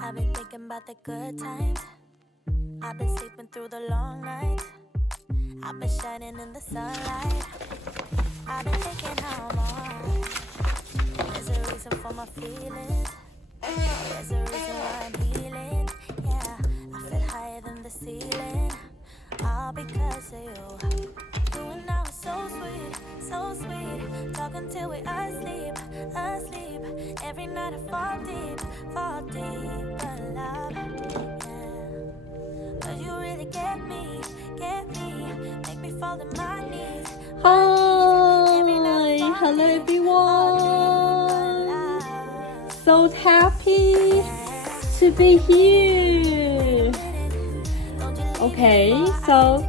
I've been thinking about the good times. I've been sleeping through the long nights. I've been shining in the sunlight. I've been thinking how I'm alright. There's a reason for my feelings. There's a reason why I'm healing. Yeah, I feel higher than the ceiling. All because of you. You and I were so sweet, so sweet. Talking till we asleep, asleep. Every night I fall deep in love. Yeah. 'Cause you really get me, make me fall to my knees. Hi, hello everyone. So happy to be here. Okay, so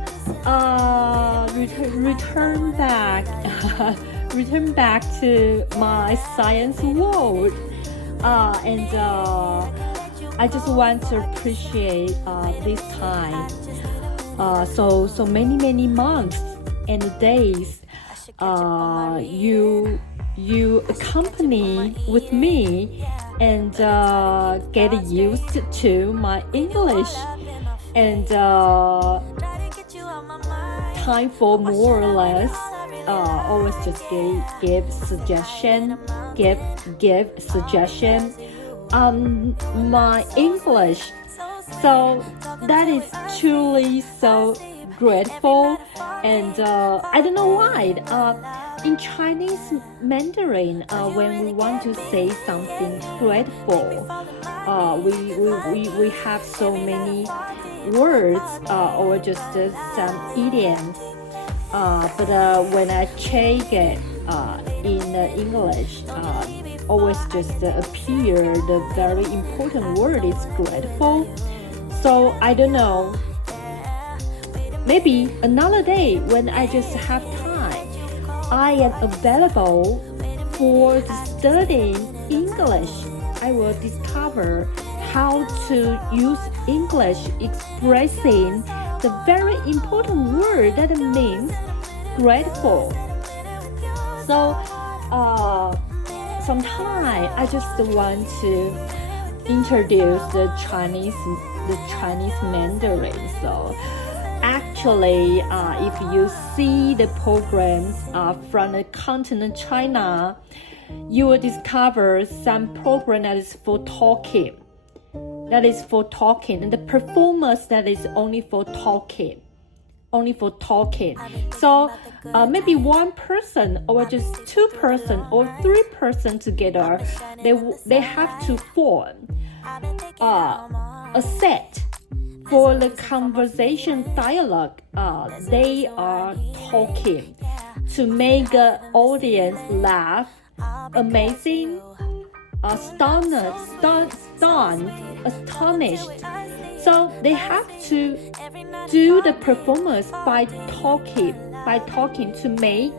return back return back to my science world, and I just want to appreciate this time. So many months and days you accompany with me and get used to my English, and time for more or less always just give suggestion my English. So that is truly so grateful, and I don't know why. In Chinese Mandarin, when we want to say something grateful, we have so many words or just some idioms. But when I check it in English, always just appear the very important word is grateful. So I don't know. Maybe another day when I just have time, I am available for studying English. I will discover how to use English expressing the very important word that means grateful. So sometime I just want to introduce the Chinese Mandarin. So actually, if you see the programs from the continent China, you will discover some program that is for talking. And the performance that is only for talking. So maybe one person or just two person or three person together, they have to form a set for the conversation dialogue. They are talking to make the audience laugh, amazing, astonished. So they have to do the performance by talking to make.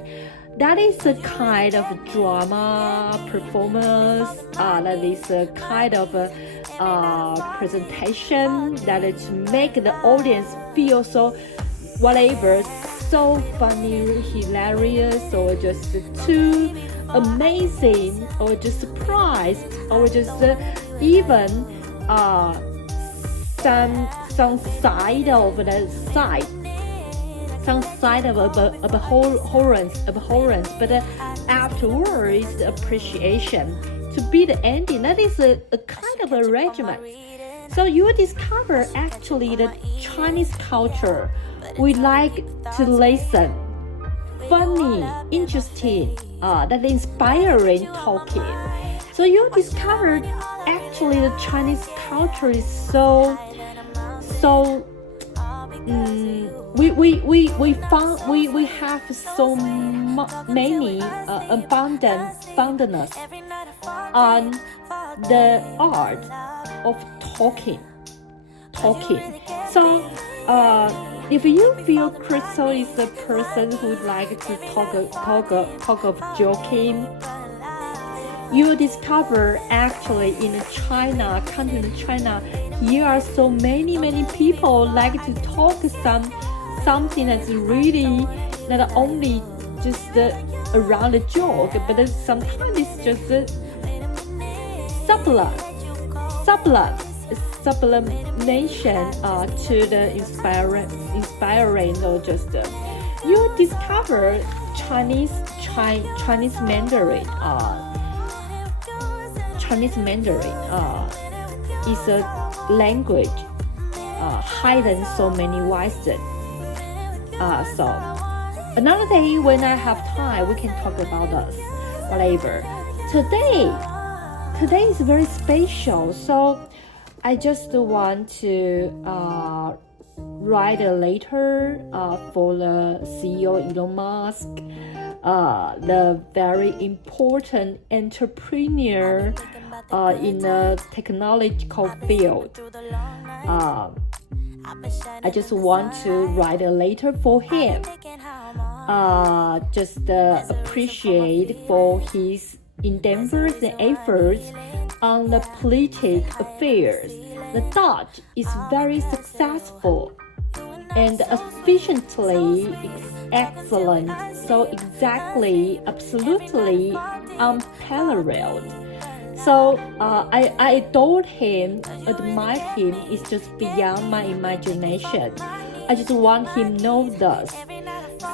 That is a kind of drama performance. That is a kind of presentation that is to make the audience feel so whatever, so funny, hilarious, or just too amazing, or just surprised, or just even some side of abhorrence, but afterwards the appreciation to be the ending. That is a kind of arrangement. So you will discover actually the Chinese culture. We like to listen, funny, interesting, that inspiring talking. So you will discover actually the Chinese culture is so we have so many abundance on the art of talking. So if you feel Crystal is a person who like to talk of joking, you will discover actually in China, continent China, here are so many people like to talk something that's really not only just around a joke, but sometimes it's just subtle sublimation to the inspiring or just you discover Chinese Mandarin. Chinese Mandarin is a language hidden so many wisdom. So another day when I have time, we can talk about this. Whatever. Today is very special. So I just want to write a letter for the CEO Elon Musk, the very important entrepreneur in the technological field. I just want to write a letter for him. Just appreciate for his endeavors and efforts on the political affairs. The Dutch is very successful and efficiently excellent, so exactly, absolutely unparalleled. So I adore him, admire him. It's just beyond my imagination. I just want him to know this.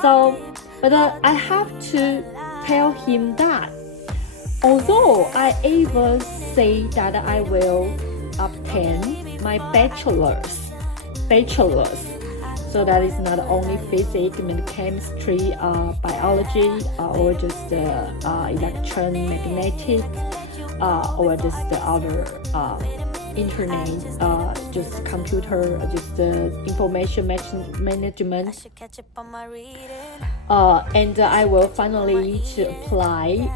So, but I have to tell him that although I ever say that I will obtain my bachelor's, so that is not only physics, chemistry, biology, or just electromagnetic, or just the other internet, just computer, just information management. And I will finally to apply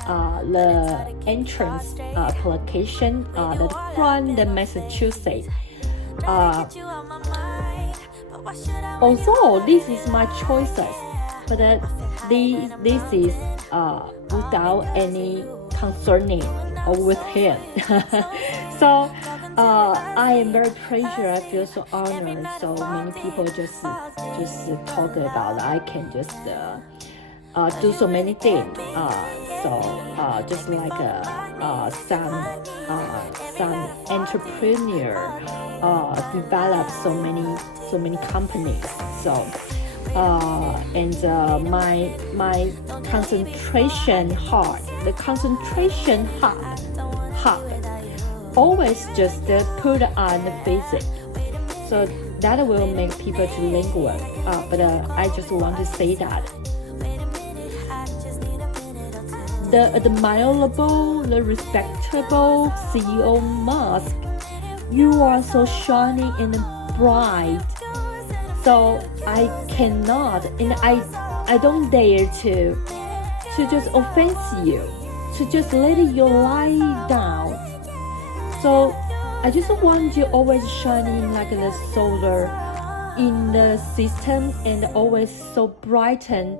the entrance application from the Massachusetts. Although this is my choices, but this is without any concerning with him. So I am very pleasure. I feel so honored. So many people just talk about. I can just do so many things. So just like some entrepreneur develop so many companies. So and my concentration hub, always just put on the physics. So that will make people to linger. But I just want to say that the admirable, the respectable CEO Musk, you are so shining and bright. So I cannot, and I don't dare to just offend you, to just let your light down. So I just want you always shining like the solar in the system, and always so brightening.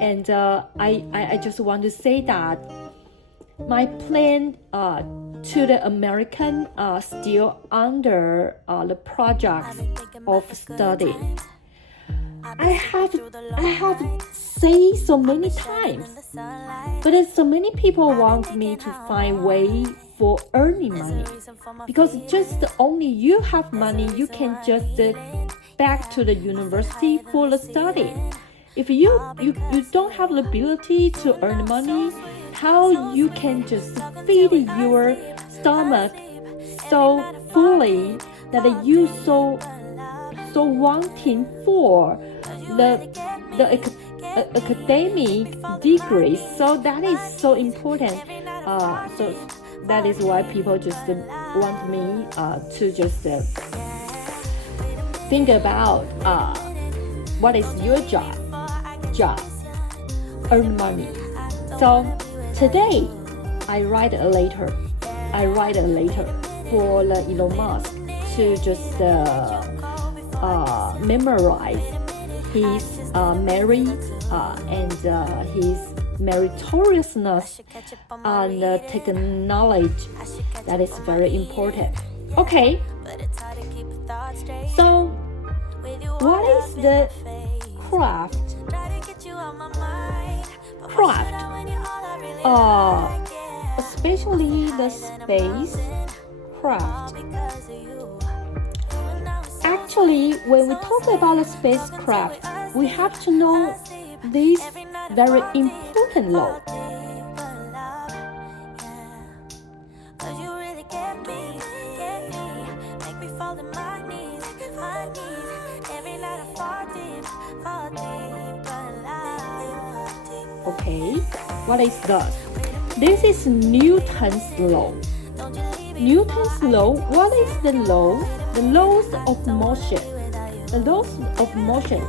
And I just want to say that my plan to the American still under the project of study. I have said so many times, but so many people want me to find way for earning money, because just only you have money, you can just back to the university for the study. If you don't have the ability to earn money, how you can just feed your stomach so fully that you so wanting for the academic degrees. So that is so important. So that is why people just want me to just think about what is your job, earn money. So today I write a letter for Elon Musk to just memorize his merit and his meritoriousness on the technology. That is very important. Okay, so what is the craft? Especially the space spacecraft. Actually, when we talk about a spacecraft, we have to know this very important law. Okay, what is this? This is Newton's law. Newton's law, what is the law? The laws of motion. The laws of motion.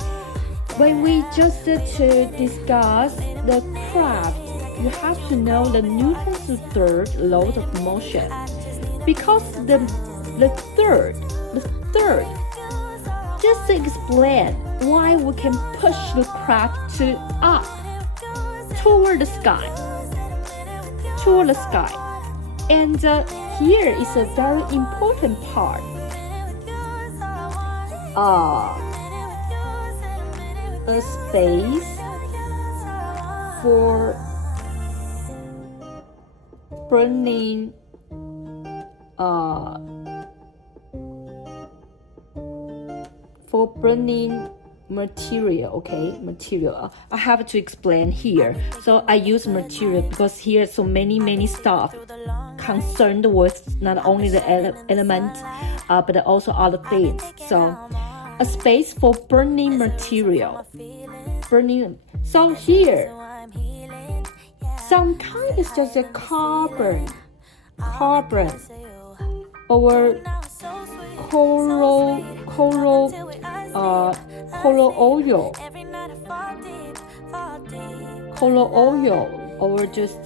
When we just to discuss the craft, you have to know the Newton's third law of motion. Because the third, just to explain why we can push the craft to up, toward the sky. And here is a very important part. A space for burning material. Okay, material. I have to explain here. So I use material because here so many stuff concerned with not only the element, but also other things. So a space for burning material. So here, some kind is just a carbon, or color oil, or just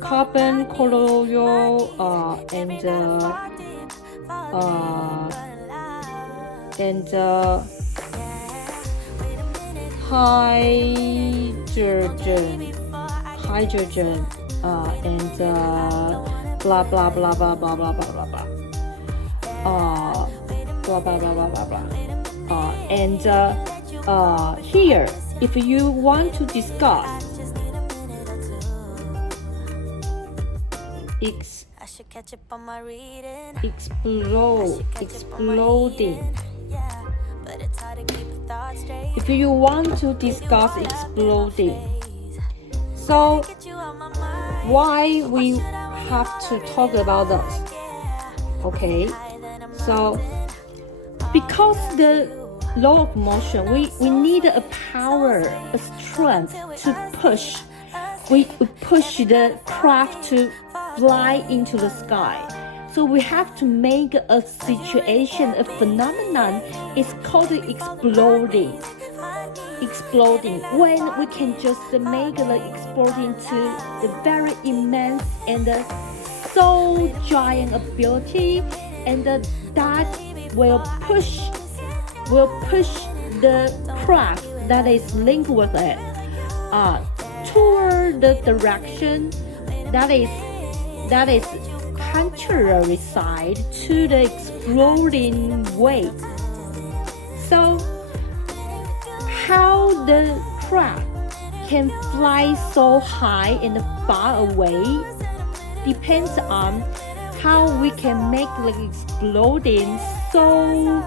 carbon, color oil, and hydrogen, and blah blah blah blah blah blah blah blah blah. And here, if you want to discuss exploding. If you want to discuss exploding, so why we have to talk about this? Okay, so because the law of motion, we need a power, a strength to push. We push the craft to fly into the sky. So we have to make a situation, a phenomenon. It's called exploding. When we can just make the exploding to the very immense and so giant ability, and that will push the craft that is linked with it toward the direction that is contrary side to the exploding weight. So how the craft can fly so high and far away depends on how we can make the exploding so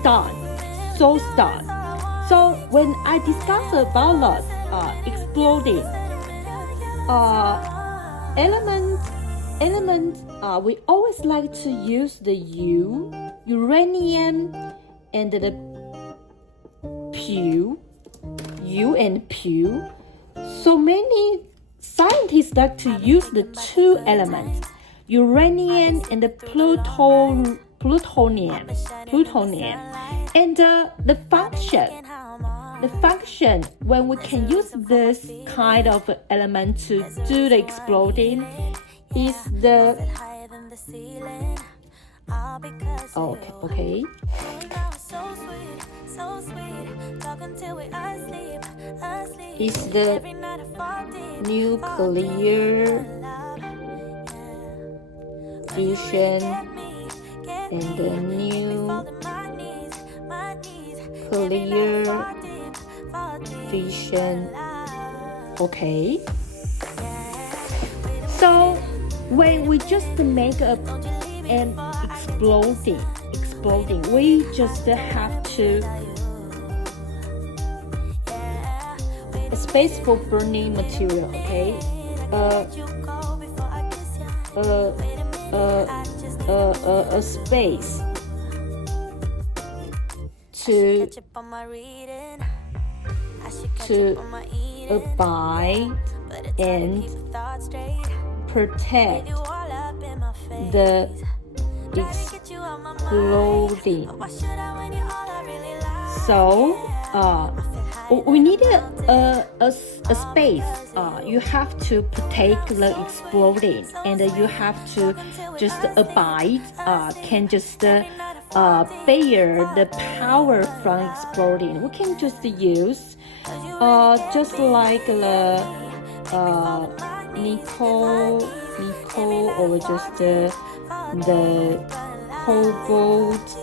start. So when I discuss about this exploding element, we always like to use the uranium and the U and Pu. So many scientists like to use the two elements, uranium and the plutonium. And the function when we can use this kind of element to do the exploding is the okay. Is the nuclear fusion and the nuclear fission. Okay. when we just make an exploding, we just have to a space for burning material, okay? A space to abide and protect the exploding. So we need a space. You have to protect the exploding, and you have to just abide. Can just bear the power from exploding. We can just use just like the nickel, or just the cobalt,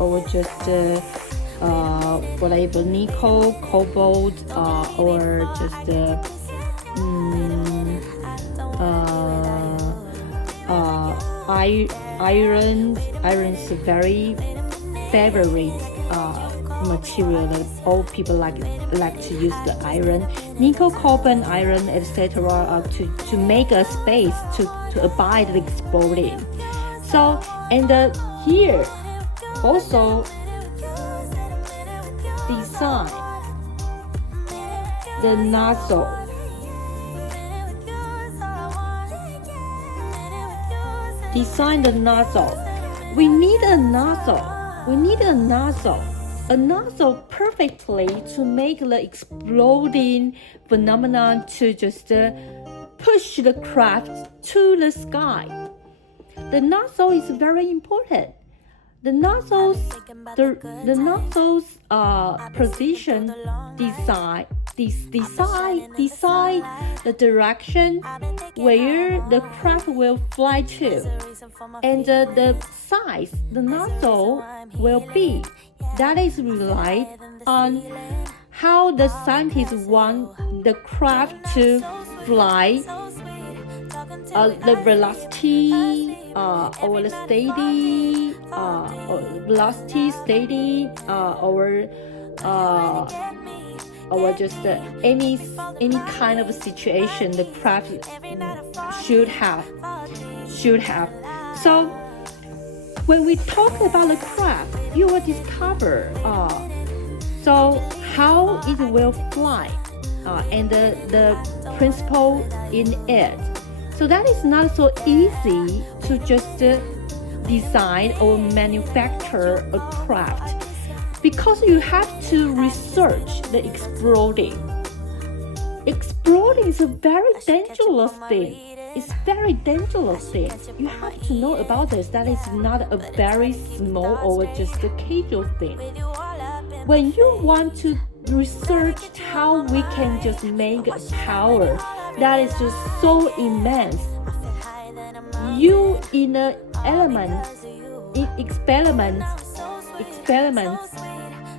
or just whatever, nickel, cobalt, or just iron. Iron is a very favorite material that all people like to use the iron. Nickel, cobalt, iron, etc. To make a space to abide the exploding. So, and here also design the nozzle. Design the nozzle. We need a nozzle. A nozzle perfectly to make the exploding phenomenon to just push the craft to the sky. The nozzle is very important. The nozzle's position decide the direction where the craft will fly to, and the size the nozzle will be. That is relied on how the scientists want the craft to fly, the velocity, or the steady, or velocity steady, or just any kind of situation the craft should have. So when we talk about the craft, you will discover so how it will fly, and the principle in it. So that is not so easy to just design or manufacture a craft, because you have to research the exploding. Exploding is a very dangerous thing. It's very dangerous thing. You have to know about this. That is not a very small or just a casual thing. When you want to research how we can just make a power that is just so immense, you in an experiment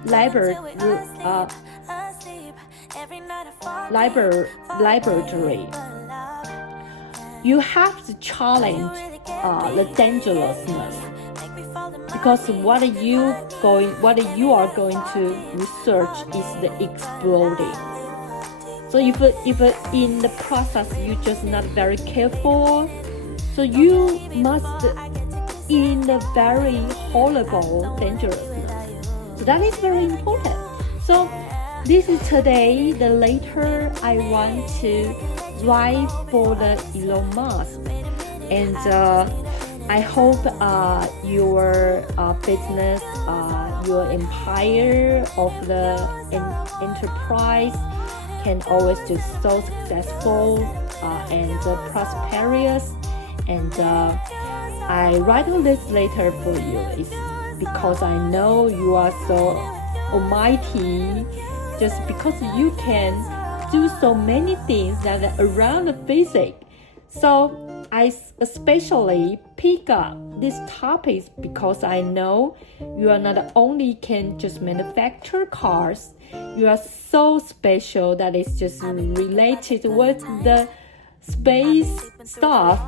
laboratory, you have to challenge the dangerousness, because what you are going to research is the exploding. So if in the process you just not very careful, so you must in the very horrible dangerousness. So that is very important. So this is today the letter I want to write for the Elon Musk, and I hope your business, your empire of the enterprise can always just so successful and prosperous. And I write this letter for you is because I know you are so almighty, just because you can do so many things that are around the physics. So I especially pick up these topics because I know you are not only can just manufacture cars, you are so special that it's just related with the space stuff.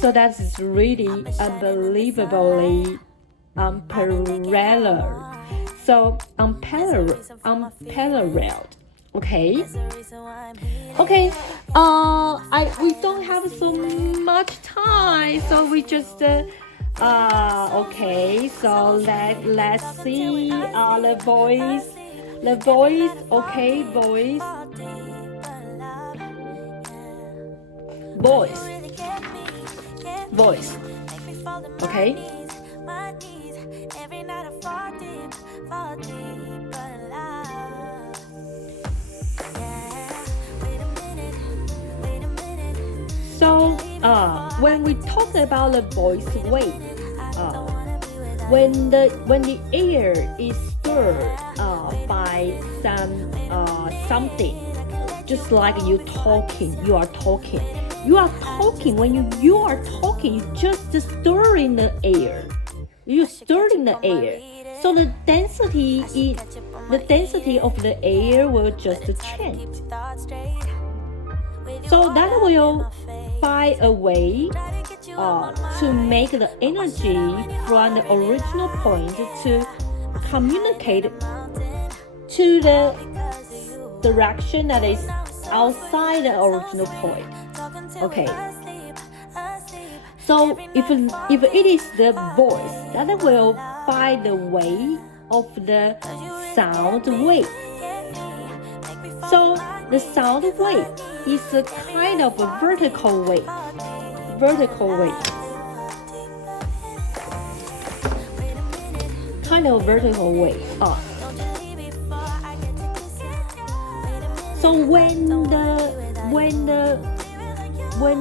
So that is really unbelievably unparalleled. So unparalleled. Okay. Okay. We don't have so much time, so we just okay. So let's see the voice. The voice. Okay, voice. Voice. Okay. So when we talk about the voice wave, when the air is stirred by something, just like you are talking. When you are talking, you just stirring the air. You're stirring the air. So the density of the air will just change. So that will find a way to make the energy from the original point to communicate to the direction that is outside the original point. Okay. So if it is the voice, that will find the way of the sound wave. So the sound wave is a kind of a vertical wave. Kind of vertical wave. So when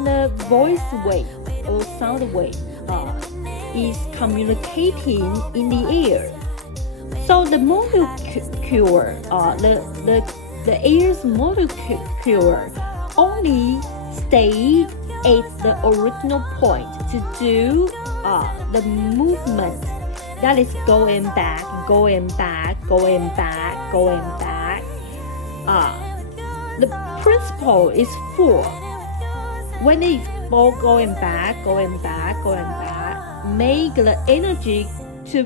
the voice wave or sound wave is communicating in the air, so the molecule, the air's molecule only stay at the original point to do the movement that is going back. The principle is 4. When it's all going back, make the energy to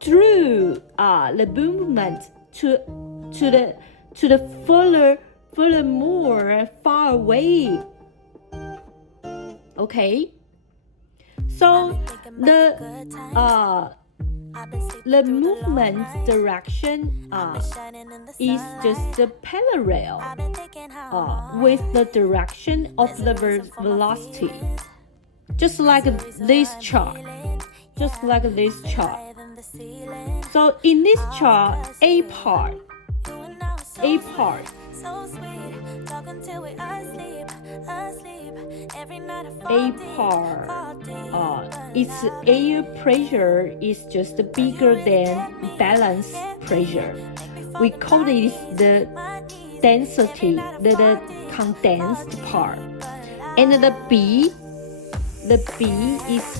through the movement to the furthermore far away. Okay. So the movement direction is just parallel with the direction of the velocity, just like this chart. So in this chart, A part its air pressure is just bigger than balance pressure. We call this the density, the condensed part. And the B is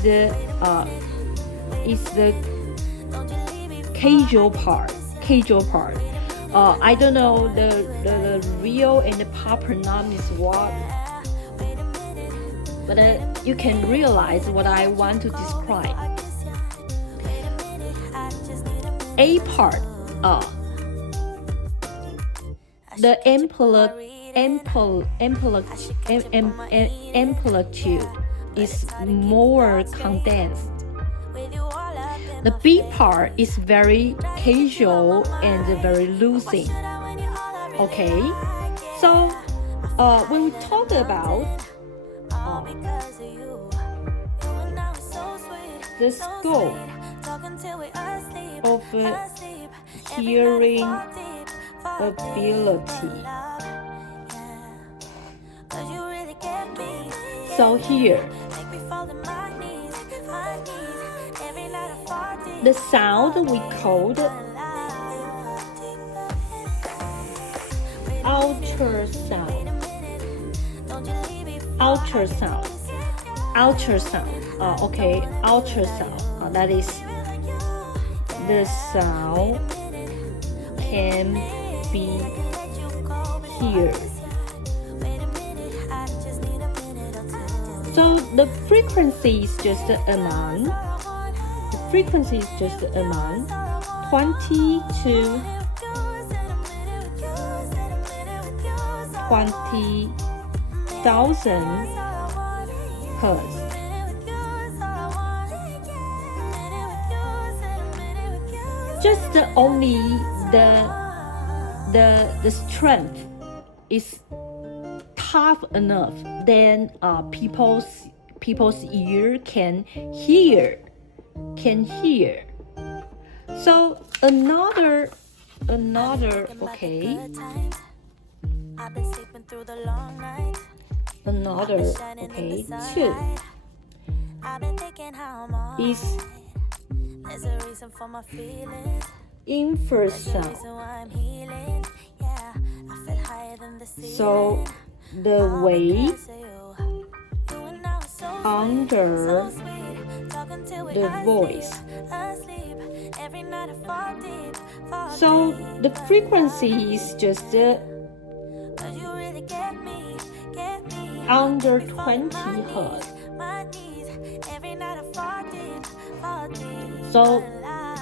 the casual part. I don't know the real and the proper name is what, but you can realize what I want to describe. A part, the amplitude is more condensed. The B part is very casual and very losing. Okay, so when we talk about the scope of hearing ability, so here the sound we called ultrasound. Ultrasound. That is the sound can be heard So the frequency is just among 20 to 20,000 hertz. Just only the strength is tough enough, then people's ear can hear. So another okay. Another okay too is infrasound. So the wave under the voice. So the frequency is just under 20 hertz. So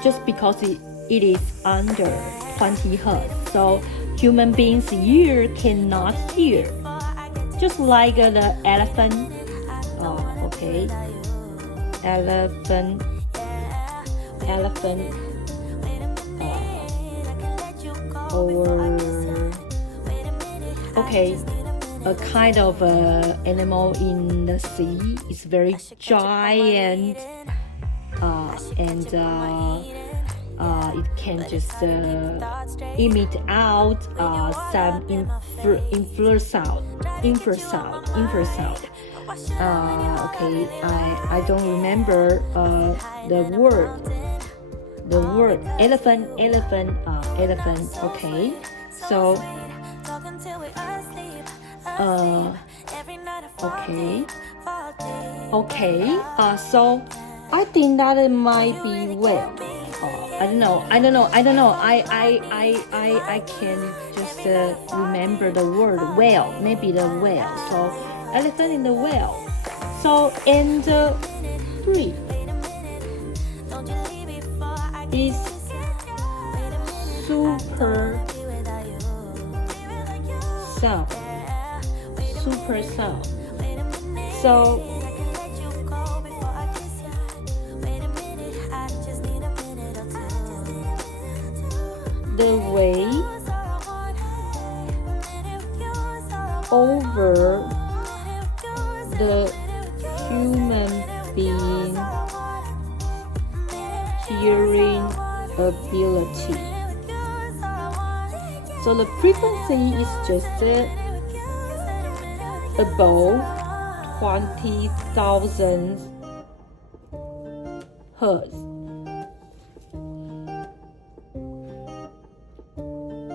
just because it is under 20 hertz, so human beings' ear cannot hear. Just like the elephant. Okay. Elephant. Or okay, a kind of animal in the sea is very giant, and it can just emit out some infrasound. Okay, I don't remember the word elephant. Okay, so so I think that it might be whale. I don't know. I can just remember the word whale. Maybe the whale. So elephant in the whale. So and 3 is super sound. So the wave over the human being hearing ability. So the frequency is just above 20,000 hertz.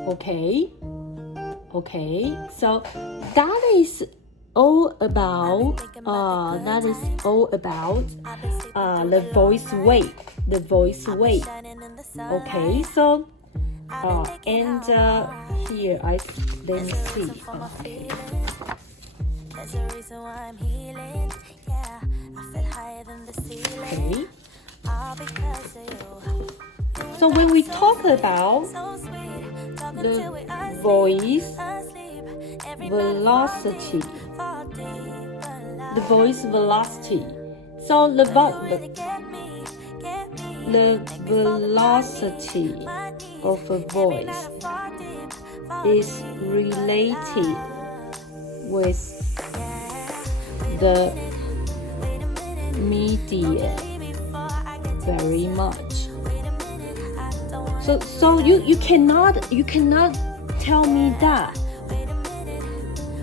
Okay, so that is all about the voice wave. Okay, so and here let me see. Okay. So when we talk about the voice velocity, so the velocity of a voice is related with the media very much. So you cannot tell me that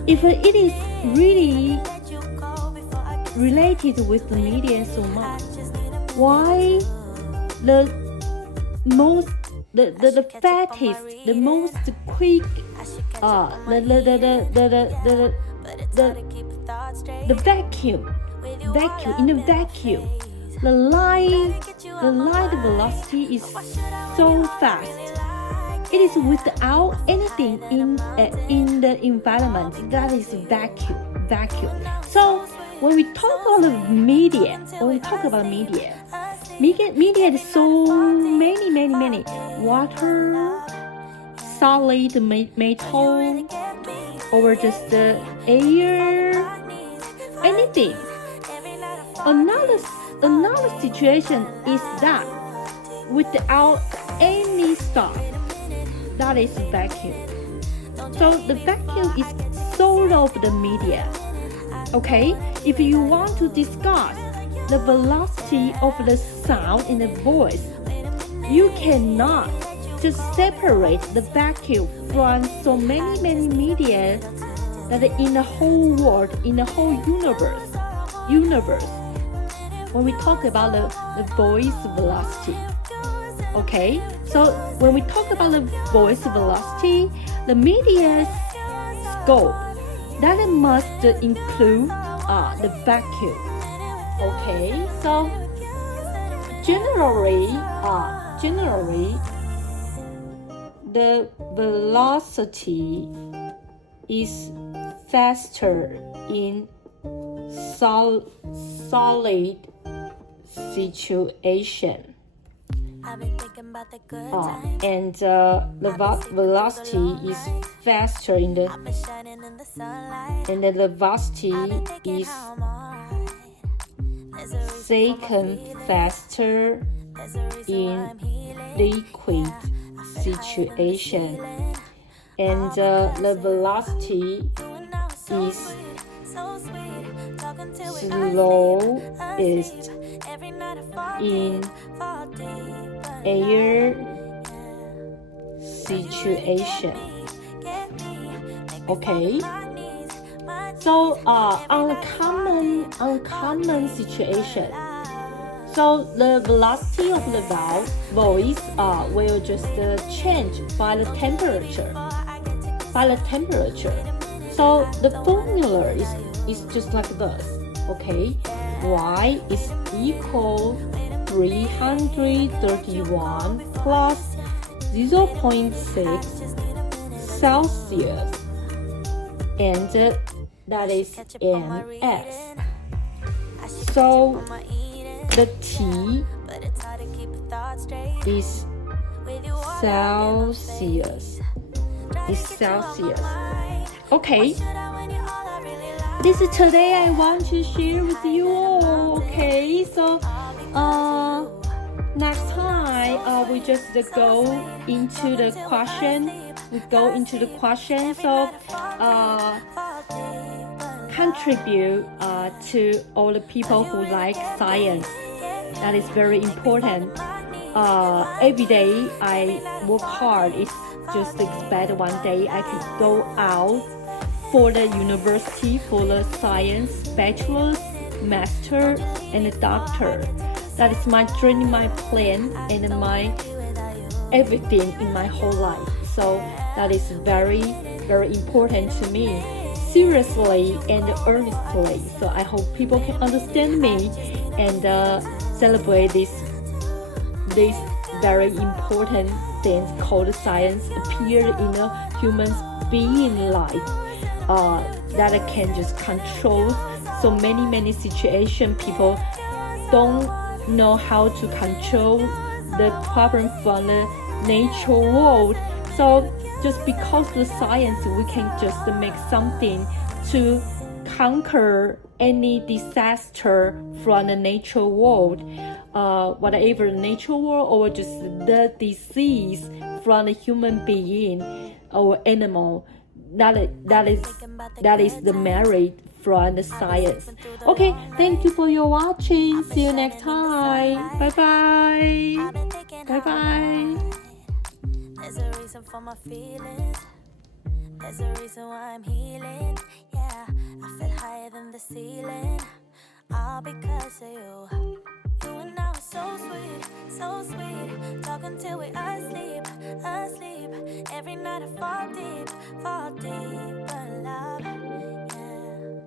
if it is really related with the media so much, why the fastest, the most quick, the vacuum, in a vacuum, the light velocity is so fast. It is without anything in the environment. That is vacuum. So when we talk about the media, media is so many. Water, solid metal, or just the air, anything. Another situation is that without any stuff, that is vacuum. So the vacuum is sort of the media. Okay, if you want to discuss the velocity of the sound in the voice, you cannot just separate the vacuum from so many media that in the whole world, in the whole universe. When we talk about the voice velocity, okay, so when we talk about the voice velocity, the media's scope that must include the vacuum. Okay, so generally the velocity is faster in solid situation. And the velocity is faster in the velocity is second faster in liquid situation, and the velocity is slowest in air situation. Okay, so uncommon situation. So the velocity of the voice will just change by the temperature. So the formula is just like this. Okay, y is equal 331 plus 0.6 Celsius, and that is ms. So the T is Celsius. Okay, this is today I want to share with you all. Okay, so next time we just go into the question. So contribute to all the people who like science. That is very important. Every day I work hard. It's just expect one day I can go out for the university for the science, bachelor's, master, and a doctor. That is my dream, my plan, and my everything in my whole life. So that is very, very important to me, seriously and earnestly. So I hope people can understand me and celebrate this very important thing called science appeared in a human being life. That can just control so many situations. People don't know how to control the problem from the nature world. So just because of the science, we can just make something to conquer any disaster from the nature world, whatever the nature world, or just the disease from the human being or animal. That is the merit from the science. Okay, thank you for your watching. See you next time. Bye bye. There's a reason for my feelings. There's a reason why I'm healing. Yeah, I feel higher than the ceiling. All because of you. You and I are so sweet. Talking till we asleep. Every night I fall deep in love. Yeah,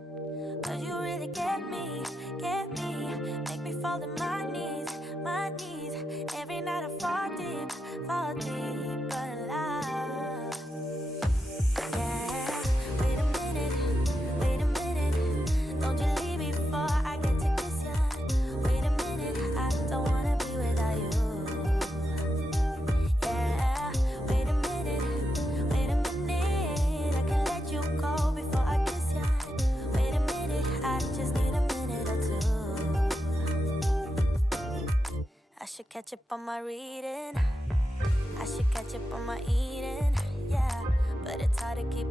but you really get me. Make me fall to my knees. Every night I fall deep in love. Yeah, wait a minute. Don't you leave me for should catch up on my reading. I should catch up on my eating. Yeah, but it's hard to keep